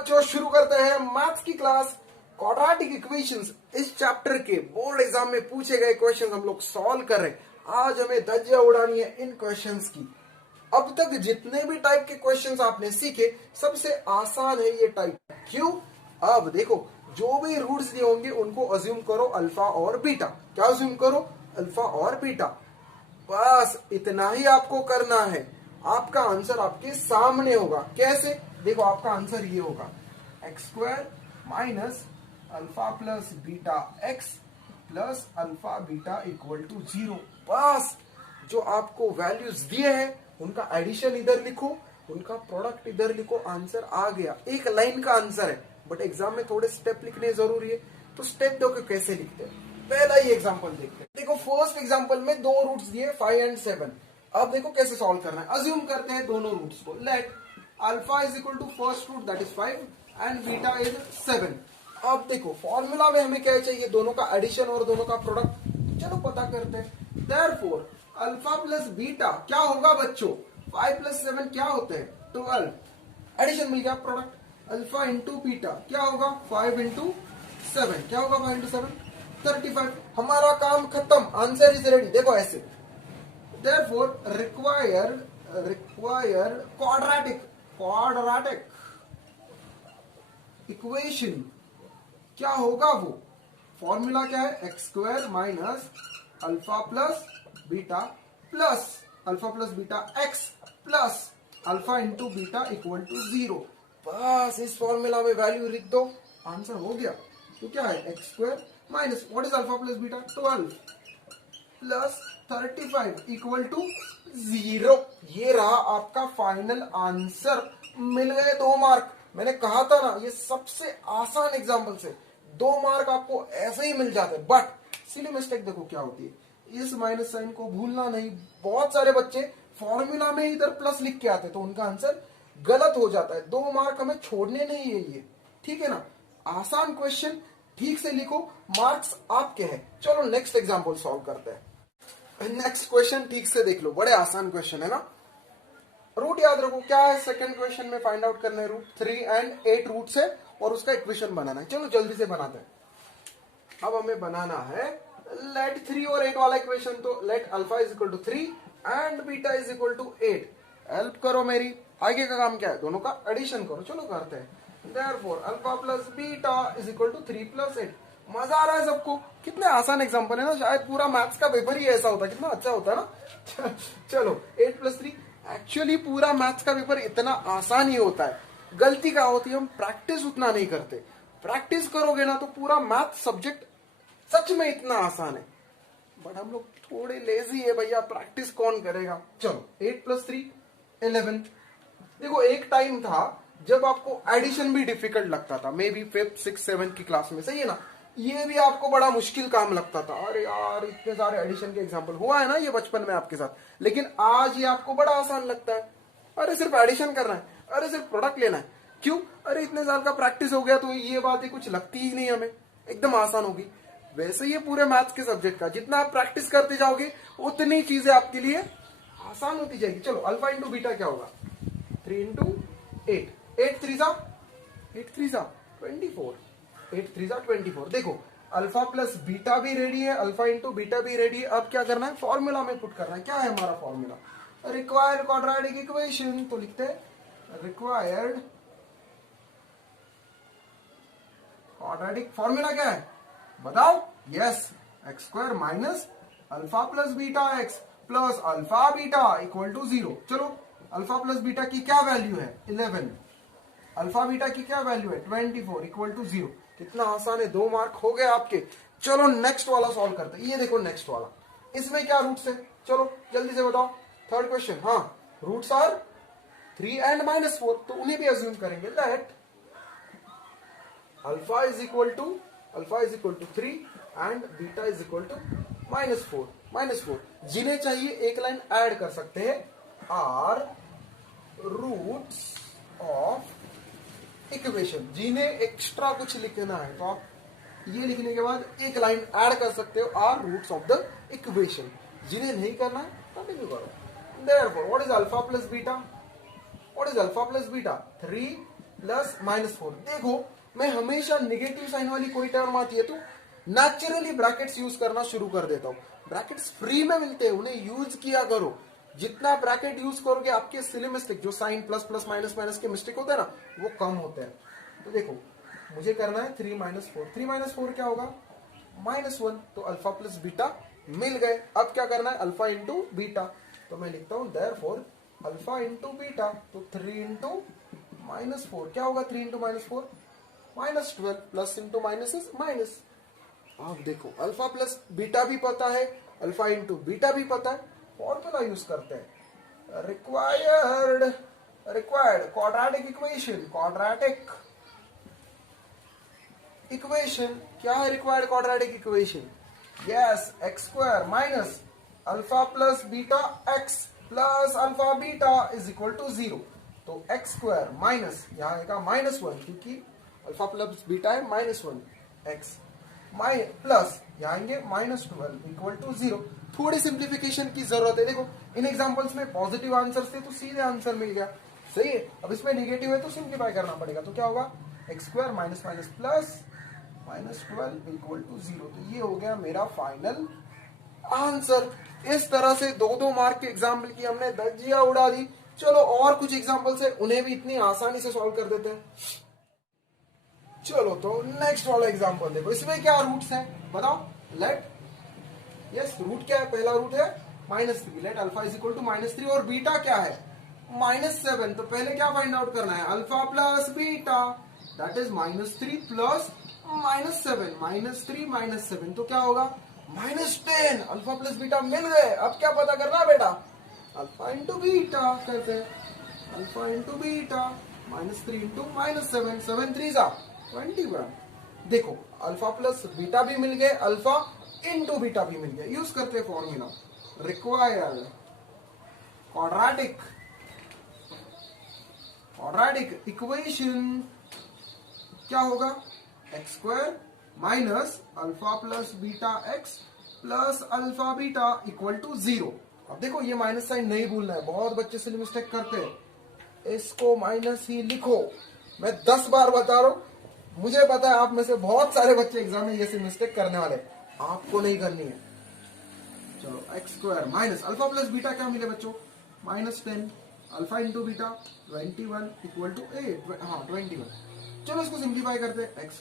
बच्चों शुरू करते हैं मैथ्स की क्लास। क्वाड्रेटिक इक्वेशंस इस चैप्टर के बोर्ड एग्जाम में पूछे गए क्वेश्चंस हम लोग सॉल्व कर रहे हैं। आज हमें धज्जियां उड़ानी है इन क्वेश्चंस की। अब तक जितने भी टाइप के क्वेश्चंस आपने सीखे सबसे आसान है ये टाइप। क्यों? अब देखो, जो भी रूट्स दिए होंगे उनको अज्यूम करो अल्फा और बीटा। क्या अज्यूम करो? अल्फा और बीटा। बस इतना ही आपको करना है। आपका आंसर आपके सामने होगा। कैसे? देखो, आपका आंसर ये होगा x square minus alpha plus beta x plus alpha beta equal to 0। बस जो आपको वैल्यूज दिए हैं उनका एडिशन इधर लिखो, उनका प्रोडक्ट इधर लिखो, आंसर आ गया। एक लाइन का आंसर है, बट एग्जाम में थोड़े स्टेप लिखने जरूरी है। तो स्टेप देखो कैसे लिखते हैं। पहला ही एग्जांपल देखते हैं। देखो, फर्स्ट एग्जांपल में दो रूट्स दिए 5 एंड 7। अब देखो कैसे सॉल्व करना है। अज्यूम करते हैं दोनों रूट्स को। Let alpha is equal to first root that is 5 and beta is 7। अब देखो फॉर्मूला में हमें क्या चाहिए? दोनों का एडिशन और दोनों का प्रोडक्ट। चलो पता करते हैं। देयरफॉर अल्फा प्लस बीटा क्या होगा बच्चों? 5 प्लस 7 क्या होते हैं? 12। एडिशन मिल गया, प्रोडक्ट अल्फा इंटू बीटा क्या होगा? 5 इंटू 7 क्या होगा? 5 इंटू 7 35। हमारा काम खत्म, आंसर इज रेडी। देखो ऐसे। Therefore required quadratic इक्वेशन क्या होगा? वो फॉर्मूला क्या है? X square minus alpha plus beta x plus alpha into beta equal to 0। बस इस फॉर्मूला में वैल्यू लिख दो, आंसर हो गया। तो क्या है? X square minus what is alpha plus beta? 12 plus 35 equal to 0। ये रहा आपका फाइनल आंसर। मिल गए 2 मार्क। मैंने कहा था ना, ये सबसे आसान एग्जांपल से 2 मार्क आपको ऐसे ही मिल जाते हैं। बट सिली मिस्टेक देखो क्या होती है, इस माइनस साइन को भूलना नहीं। बहुत सारे बच्चे फॉर्मूला में इधर प्लस लिख के आते तो उनका आंसर गलत हो जाता है। 2 मार्क हमें छोड़ने नहीं है ये, ठीक है ना। आसान क्वेश्चन ठीक से लिखो, मार्क्स आपके हैं। चलो नेक्स्ट एग्जांपल सॉल्व करते हैं। नेक्स्ट क्वेश्चन ठीक से देख लो, बड़े आसान क्वेश्चन है ना। रूट याद रखो क्या है? सेकंड क्वेश्चन में फाइंड आउट करना है रूट। 3 एंड 8 रूट्स है और उसका इक्वेशन बनाना है। चलो जल्दी से बनाते हैं। अब हमें बनाना है लेट 3 और 8 वाला इक्वेशन। तो let alpha is equal to 3 and beta is equal to 8। Help करो मेरी। आगे का काम क्या है? दोनों का एडिशन करो। चलो करते हैं। Therefore alpha plus beta is equal to 3 plus 8। मजा आ रहा है सबको? कितने आसान एग्जांपल है ना। शायद पूरा मैथ्स का पेपर ही ऐसा होता, कितना अच्छा होता है ना। चलो 8 प्लस 3। एक्चुअली पूरा मैथ्स का पेपर इतना आसान ही होता है। गलती क्या होती है? हम प्रैक्टिस उतना नहीं करते। प्रैक्टिस करोगे ना तो पूरा मैथ सब्जेक्ट सच में इतना आसान है। बट हम लोग थोड़े लेजी है भैया, प्रैक्टिस कौन करेगा। चलो 8 प्लस 3 11। देखो एक टाइम था जब आपको एडिशन भी डिफिकल्ट लगता था, may be 5th 6th 7th की क्लास में, सही है ना। ये भी आपको बड़ा मुश्किल काम लगता था। अरे यार इतने सारे एडिशन के एग्जांपल हुआ है ना ये बचपन में आपके साथ, लेकिन आज ये आपको बड़ा आसान लगता है। अरे सिर्फ एडिशन करना है, अरे सिर्फ प्रोडक्ट लेना है। क्यों? अरे इतने साल का प्रैक्टिस हो गया तो ये बातें कुछ लगती ही नहीं हमें, एकदम आसान होगी। वैसे ये पूरे मैथ्स के सब्जेक्ट का जितना आप प्रैक्टिस करते जाओगे उतनी चीजें आपके लिए आसान होती जाएगी। चलो अल्फा इंटू बीटा क्या होगा? 3 इंटू 8। 8 3 जा 24। 8 3 जा 24। देखो अल्फा प्लस बीटा भी रेडी है, अल्फा इंटू बीटा भी रेडी है। अब क्या करना है? फॉर्मूला में पुट करना है। क्या है हमारा फॉर्मूला? Required quadratic equation. तो लिखते हैं रिक्वायर्ड क्वाड्रेटिक। फॉर्मूला क्या है बताओ? Yes, x square minus alpha plus beta x plus alpha beta equal to 0। चलो अल्फा प्लस बीटा की क्या वैल्यू है? 11। अल्फा बीटा की क्या वैल्यू है? 24 इक्वल टू 0। कितना आसान है, 2 मार्क हो गए आपके। चलो नेक्स्ट वाला सॉल्व करते हैं। ये देखो नेक्स्ट वाला, इसमें क्या रूट्स है? चलो जल्दी से बताओ। Third question. हाँ, रूट्स आर 3 एंड -4, तो उन्हें भी अज्यूम करेंगे। Let alpha is equal to 3 and beta is equal to -4। जिन्हें चाहिए एक लाइन ऐड कर सकते हैं। Are roots of equation. जिन्हें एक्स्ट्रा कुछ लिखना है तो आप ये लिखने के बाद एक लाइन ऐड कर सकते हो, are roots of the equation. जिन्हें नहीं करना है कंटिन्यू करो। Therefore what is alpha plus beta? 3 plus -4। देखो मैं हमेशा नेगेटिव साइन वाली कोई टर्म आती है तो नेचुरली ब्रैकेट्स यूज करना शुरू कर देता हूं। ब्रैकेट्स फ्री में मिलते हैं, उन्हें यूज किया करो। जितना ब्रैकेट यूज करोगे आपके सिली मिस्टेक, जो sign plus plus minus minus के मिस्टेक होते हैं ना, वो कम होते हैं। तो देखो मुझे करना है 3 - 4। 3 - 4 क्या होगा? -1। तो अल्फा प्लस बीटा मिल गए। अब क्या करना है? Alpha into beta. तो मैं लिखता हूं देयरफॉर अल्फा इंटू बीटा। तो 3 इंटू -4 क्या होगा? 3 into -4 -12। Plus into minus is minus. अब देखो अल्फा प्लस बीटा भी पता है, अल्फा इंटू बीटा भी पता है, फॉर्मूला यूज करते हैं। Required quadratic equation. Quadratic equation क्या है? Required quadratic equation, yes, x² minus alpha plus beta x plus alpha beta is equal to 0। तो x² माइनस, यहां आएगा -1 क्योंकि अल्फा प्लस बीटा है -1 x प्लस यहाँ आएंगे -12 इक्वल टू 0। थोड़ी सिंप्लीफिकेशन की जरूरत है। देखो इन एग्जांपल्स में पॉजिटिव आंसर थे तो सीधे आंसर मिल गया, सही है। अब इसमें नेगेटिव है तो सिंप्लीफाई करना पड़ेगा। तो क्या होगा? x² minus minus plus -12 equal to 0। तो ये हो गया मेरा फाइनल आंसर। इस तरह से 2-2 मार्क के एग्जाम्पल की हमने धज्जियां उड़ा दी। चलो और कुछ एग्जाम्पल्स है, उन्हें भी इतनी आसानी से सॉल्व कर देते हैं। चलो तो नेक्स्ट वाला एग्जाम्पल देखो। इसमें क्या रूट्स है बताओ? लेट, यस, रूट क्या है? पहला रूट है -3। Let alpha is equal to -3 और बीटा क्या है? -7। तो पहले क्या फाइंड आउट करना है? Alpha plus beta, that is -3 plus -7। -3 - 7 तो क्या होगा? -10। अल्फा प्लस बीटा मिल गए। अब क्या पता करना है बेटा? अल्फा इंटू बीटा करते हैं। Alpha into beta -3 into -7, 7 3 21। देखो अल्फा प्लस बीटा भी मिल गए, अल्फा इंटू बीटा भी मिल गया। यूज करते हैं फॉर्मूला रिक्वायर्ड क्वाड्रेटिक इक्वेशन। क्या होगा? x² minus alpha plus beta x plus alpha beta equal to 0। अब देखो ये माइनस साइन नहीं भूलना है, बहुत बच्चे से मिस्टेक करते हैं। इसको माइनस ही लिखो, मैं 10 बार बता रहा हूं। मुझे पता है आप में से बहुत सारे बच्चे एग्जाम में ये मिस्टेक करने वाले, आपको नहीं करनी है। चलो x² minus alpha plus beta क्या मिले बच्चों? -10। Alpha into beta 21 equal to 8, हाँ 21। चलो इसको सिंप्लीफाई करते हैं। x²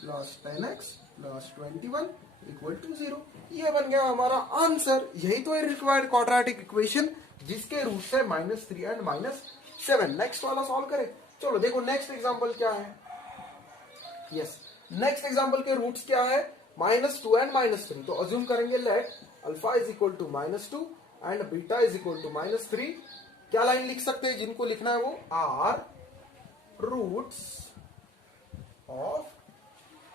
plus 10x plus 21 equal to 0। ये बन गया हमारा आंसर। यही तो है रिक्वायर्ड क्वाड्रेटिक इक्वेशन, जिसके रूट्स है -3 एंड -7। नेक्स्ट वाला सॉल्व करें। चलो देखो नेक्स्ट एग्जांपल क्या है। यस, नेक्स्ट एग्जांपल के रूट्स क्या है? -2 एंड -3। तो अज्यूम करेंगे let alpha is equal to -2 and beta is equal to -3। क्या लाइन लिख सकते हैं? जिनको लिखना है वो आर रूट्स ऑफ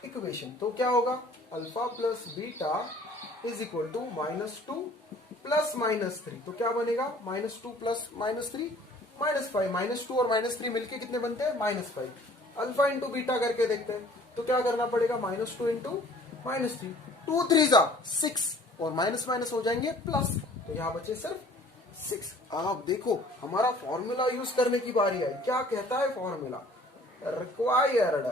इक्वेशन। तो क्या होगा? Alpha plus beta is equal to -2 plus -3। तो क्या बनेगा? -2 प्लस -3 -5। -2 और -3 मिलके कितने बनते हैं? -5। अल्फा इंटू बीटा करके देखते हैं। तो क्या करना पड़ेगा? -2 इंटू -3, 2 3 6 और माइनस माइनस हो जाएंगे प्लस। तो यहां बचे सिर्फ 6। आप देखो हमारा फॉर्मूला यूज करने की बारी आई। क्या कहता है formula? Required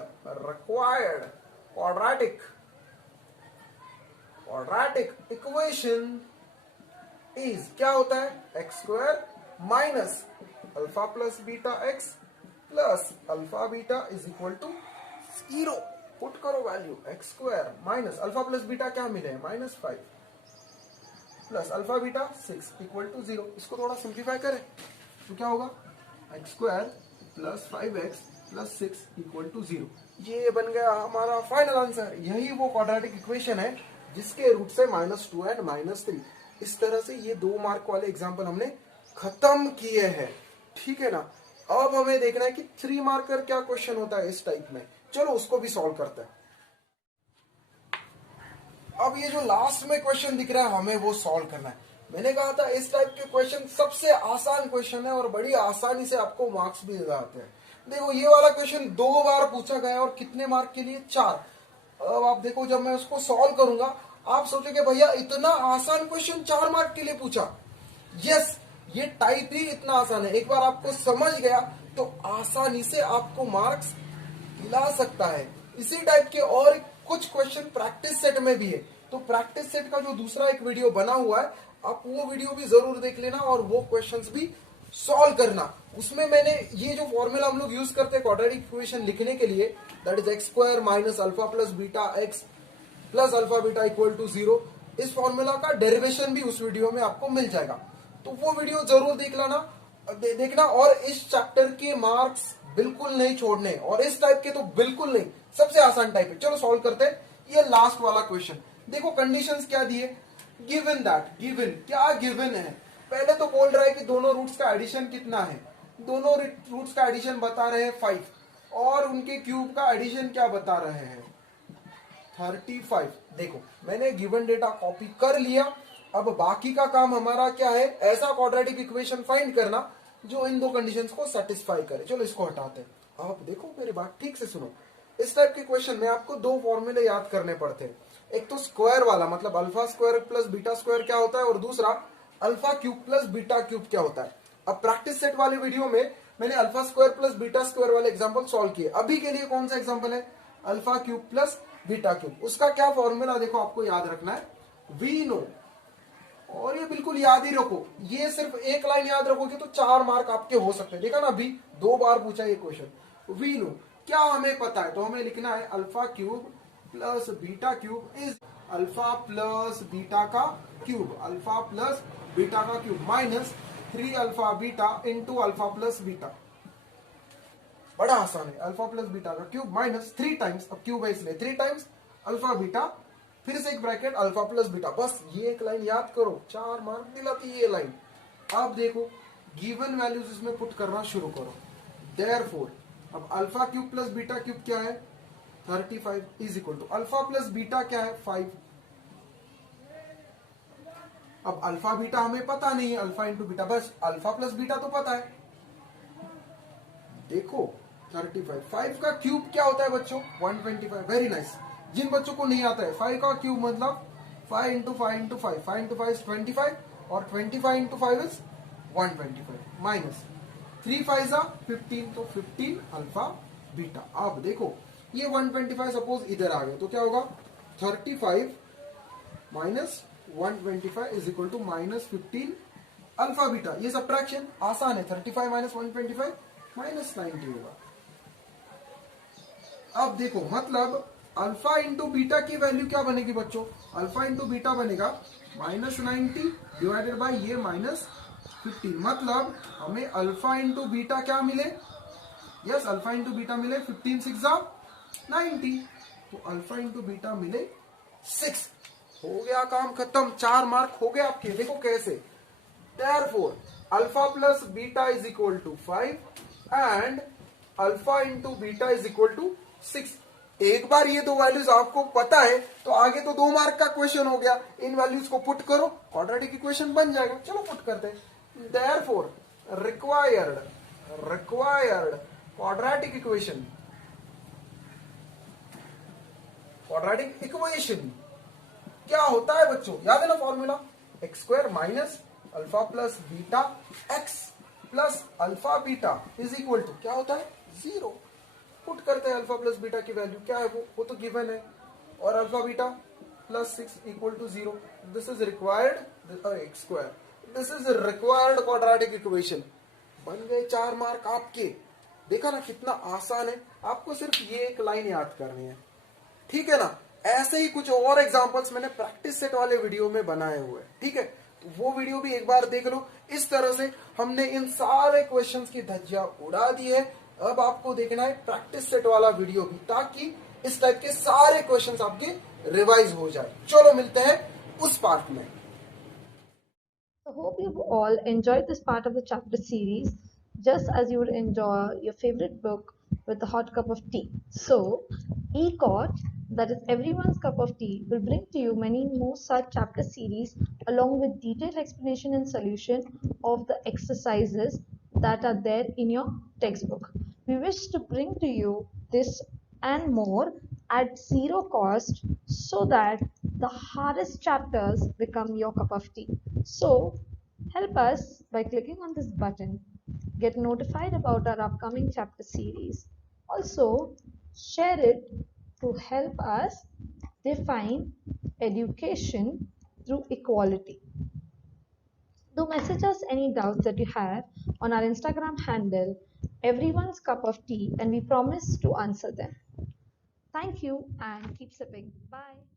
quadratic equation is, क्या होता है? x² minus alpha plus beta x plus alpha beta is equal to 0। Put करो value. x² minus alpha plus beta क्या मिले? -5 plus alpha beta 6 equal to 0। इसको थोड़ा सिंप्लीफाई करें तो क्या होगा? x² plus 5x plus 6 equal to 0। ये बन गया हमारा फाइनल आंसर। यही वो क्वाड्रेटिक इक्वेशन है जिसके रूट से -2 एंड -3। इस तरह से ये 2 मार्क वाले एग्जाम्पल हमने खत्म किए हैं। ठीक है ना? अब हमें देखना है कि 3 मार्कर क्या क्वेश्चन होता है इस टाइप में। चलो उसको भी सॉल्व करते हैं। अब ये जो लास्ट में क्वेश्चन दिख रहा है हमें वो सॉल्व करना है। मैंने कहा था इस टाइप के क्वेश्चन सबसे आसान क्वेश्चन है और बड़ी आसानी से आपको मार्क्स भी दे जाते हैं। देखो ये वाला क्वेश्चन 2 बार पूछा गया और कितने मार्क के लिए? 4। अब आप देखो जब मैं उसको सॉल्व करूंगा आप सोचोगे भैया इतना आसान क्वेश्चन 4 मार्क के लिए पूछा। यस, ये टाइप ही इतना आसान है, एक बार आपको समझ गया तो आसानी से आपको मार्क्स दिला सकता है। इसी टाइप के और कुछ क्वेश्चन प्रैक्टिस सेट में भी है, तो प्रैक्टिस सेट का जो दूसरा एक वीडियो बना हुआ है, आप वो वीडियो भी जरूर देख लेना और वो क्वेश्चंस भी सॉल्व करना। उसमें मैंने ये जो फॉर्मूला हम लोग यूज करते हैं क्वाड्रेटिक इक्वेशन लिखने के लिए, that is x square minus alpha plus beta x plus alpha beta equal to 0, इस फॉर्मूला का डेरिवेशन भी उस वीडियो में आपको मिल जाएगा, तो वो वीडियो जरूर देखना और इस चैप्टर के मार्क्स बिल्कुल नहीं छोड़ने, और इस टाइप के तो बिल्कुल नहीं, सबसे आसान टाइप है। चलो सॉल्व करते हैं ये लास्ट वाला क्वेश्चन। देखो कंडीशंस क्या दिए, गिवन दैट, गिवन क्या गिवन है, पहले तो बोल रहा है कि दोनों रूट्स का एडिशन कितना है, दोनों रूट्स का एडिशन बता रहे हैं 5, और उनके क्यूब का एडिशन क्या बता रहे हैं 35। देखो मैंने गिवन डेटा कॉपी कर लिया, अब बाकी का काम हमारा क्या है, ऐसा क्वाड्रेटिक इक्वेशन फाइंड करना जो इन दो कंडीशंस को सेटिस्फाई करे। चलो इसको हटाते हैं। आप देखो मेरी बात ठीक से सुनो, इस टाइप के क्वेश्चन में आपको दो फॉर्मूले याद करने पड़ते हैं, एक तो स्क्वायर वाला मतलब alpha square plus beta square क्या होता है, और दूसरा alpha cube plus beta cube क्या होता है। अब प्रैक्टिस सेट वाले वीडियो में मैंने alpha square plus beta square वाले एग्जांपल सॉल्व किए, अभी के लिए कौन सा एग्जांपल है, alpha cube plus beta cube. उसका क्या फॉर्मूला देखो आपको याद रखना है, वी नो, और ये बिल्कुल याद ही रखो, ये सिर्फ एक लाइन याद रखोगे तो 4 मार्क आपके हो सकते हैं। देखा ना, अभी 2 बार पूछा ये क्वेश्चन। वी नो क्या हमें पता है, तो हमें लिखना है alpha cube plus beta cube is alpha plus beta का क्यूब, अल्फा प्लस बीटा का cube minus 3 alpha beta into alpha plus beta. बड़ा आसान है, अल्फा प्लस बीटा का क्यूब माइनस 3 टाइम्स, अब क्यूब है इसलिए 3 टाइम्स अल्फा बीटा, फिर से एक ब्रैकेट अल्फा प्लस बीटा। बस ये एक लाइन याद करो, 4 मार्क दिलाती है ये लाइन। अब देखो गिवन वैल्यूज इसमें पुट करना शुरू करो। देयरफॉर अब alpha cube plus beta cube क्या है 35 is equal to alpha plus beta क्या है 5। अब अल्फा बीटा हमें पता नहीं है, अल्फा इंटू बीटा, बस अल्फा प्लस बीटा तो पता है। देखो 35, 5 का क्यूब क्या होता है बच्चों 125, वेरी नाइस। जिन बच्चों को नहीं आता है 5 का क्यूब मतलब 5 इंटू 5 इंटू 5, 5 इंटू 5 इज 25, और 25 इंटू 5 इज 125 माइनस 3 5 जा 15, तो 15 अल्फा बीटा। अब देखो ये 125 सपोज इधर आ गए तो क्या होगा 35 minus 125 is equal to minus 15 alpha beta. ये सब्ट्रैक्शन आसान है, 35 माइनस 125 माइनस 90 होगा। अब देखो मतलब अल्फा इंटू बीटा की वैल्यू क्या बनेगी बच्चों, अल्फा इंटू बीटा बनेगा माइनस 90 डिवाइडेड बाई ये माइनस 15, मतलब हमें अल्फा इंटू बीटा क्या मिले, यस अल्फा इंटू बीटा मिले 15 6 90, तो अल्फा इंटू बीटा मिले 6। हो गया काम खत्म, 4 मार्क हो गए आपके। देखो कैसे, therefore alpha plus beta is equal to 5 and alpha into beta is equal to 6। एक बार ये दो वैल्यूज आपको पता है तो आगे तो 2 मार्क का क्वेश्चन हो गया, इन वैल्यूज को पुट करो क्वाड्रेटिक इक्वेशन बन जाएगा। चलो पुट करते हैं। देयरफॉर रिक्वायर्ड क्वाड्रेटिक इक्वेशन क्या होता है बच्चों, याद है ना formula, x square minus alpha plus beta x plus alpha beta is equal to क्या होता है 0। पुट करते हैं अल्फा प्लस बीटा की वैल्यू क्या है, वो तो गिवन है, और alpha beta plus 6 equal to 0। This is required x square, this is required quadratic equation. बन गए 4 मार्क आपके। देखा ना कितना आसान है, आपको सिर्फ ये एक लाइन याद करनी है, ठीक है ना। ऐसे ही कुछ और एग्जांपल्स मैंने प्रैक्टिस सेट वाले वीडियो में बनाए हुए, ठीक है, तो वो वीडियो भी एक बार देख लो। इस तरह से हमने इन सारे क्वेश्चंस की धज्जियां उड़ा दी है। अब आपको देखना है प्रैक्टिस सेट वाला वीडियो भी, ताकि इस टाइप के सारे क्वेश्चंस आपके रिवाइज हो जाए। चलो मिलते हैं उस पार्ट में। I hope you've all enjoyed this part of the chapter series just as you would enjoy your favorite book with a hot cup of tea. So, ECOT, that is everyone's cup of tea, will bring to you many more such chapter series along with detailed explanation and solution of the exercises that are there in your textbook. We wish to bring to you this and more at zero cost so that the hardest chapters become your cup of tea. So, Help us by clicking on this button. Get notified about our upcoming chapter series. Also, share it to help us define education through equality. Do message us any doubts that you have on our Instagram handle, Everyone's Cup of Tea, and we promise to answer them. Thank you and keep sipping. Bye.